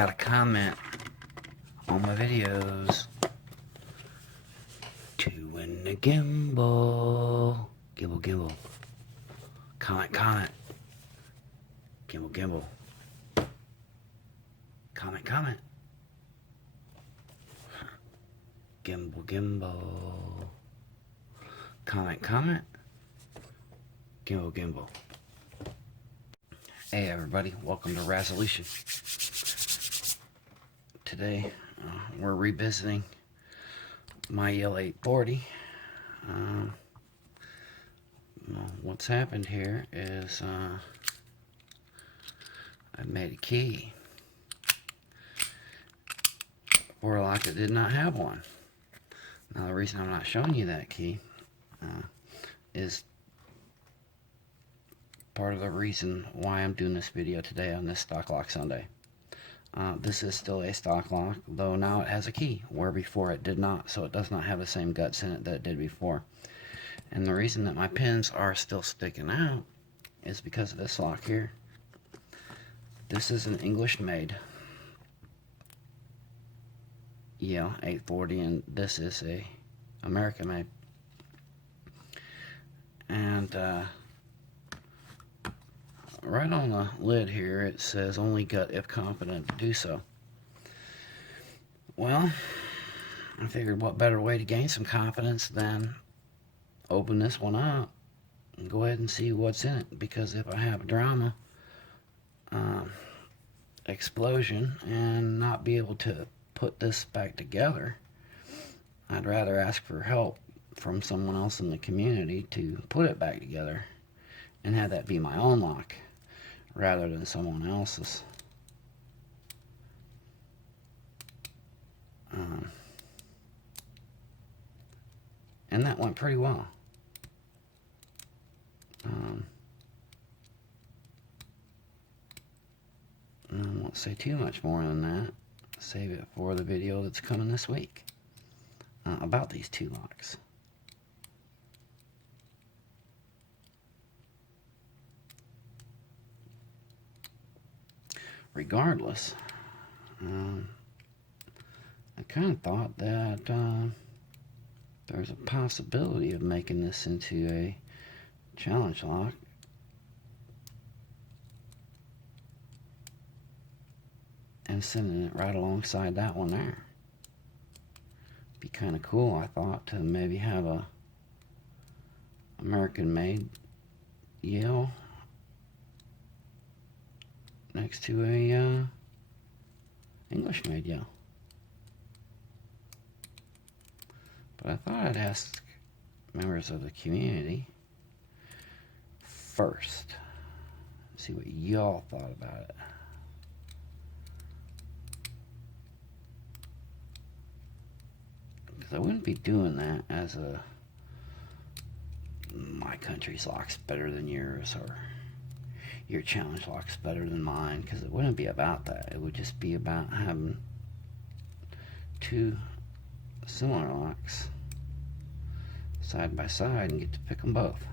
got a comment on my videos. Two in the Gimble. Gimble, Gimble. Comment, comment. Gimble, Gimble. Comment, comment. Gimble, Gimble. Comment, comment. Gimble, Gimble. Hey everybody, welcome to RAS-Allusion. Today we're revisiting my Yale 840. What's happened here is I made a key for a lock that did not have one. Now the reason I'm not showing you that key is part of the reason why I'm doing this video today on this stock lock Sunday. This is still a stock lock, though now it has a key, where before it did not, so it does not have the same guts in it that it did before. And the reason that my pins are still sticking out is because of this lock here. This is an English-made Yale 840, and this is a American-made. And right on the lid here it says only gut if competent to do so. Well, I figured what better way to gain some confidence than open this one up and go ahead and see what's in it, because if I have a drama explosion and not be able to put this back together, I'd rather ask for help from someone else in the community to put it back together and have that be my own lock rather than someone else's. And that went pretty well. I won't say too much more than that. Save it for the video that's coming this week about these two locks. Regardless, I kind of thought that there's a possibility of making this into a challenge lock. And sending it right alongside that one there. Be kind of cool, I thought, to maybe have a American-made Yale next to a English-made Yale. But I thought I'd ask members of the community first, see what y'all thought about it. Because I wouldn't be doing that as a my country's lock's better than yours, or your challenge lock's better than mine, because it wouldn't be about that. It would just be about having two similar locks side by side and get to pick them both.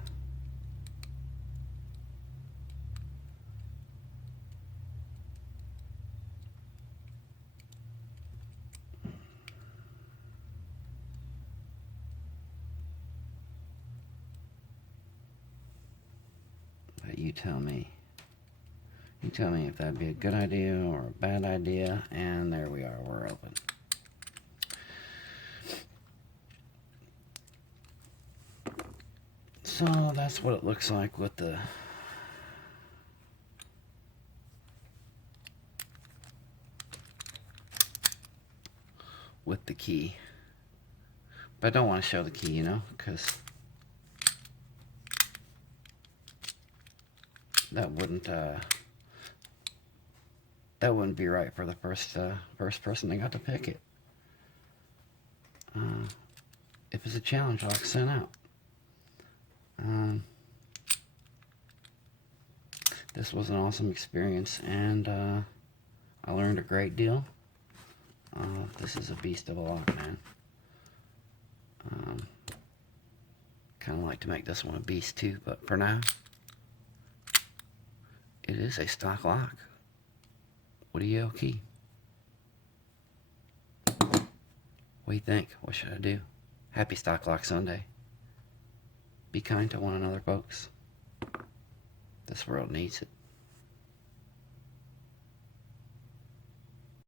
But you tell me. You tell me if that'd be a good idea or a bad idea, and there we are, we're open. So that's what it looks like with the key. But I don't want to show the key, you know, because that wouldn't be right for the first person that got to pick it. If it's a challenge lock sent out. This was an awesome experience, and I learned a great deal. This is a beast of a lock, man. Kind of like to make this one a beast too, but for now, it is a stock lock with a Yale key. What do you think? What should I do? Happy Stock Lock Sunday. Be kind to one another, folks. This world needs it.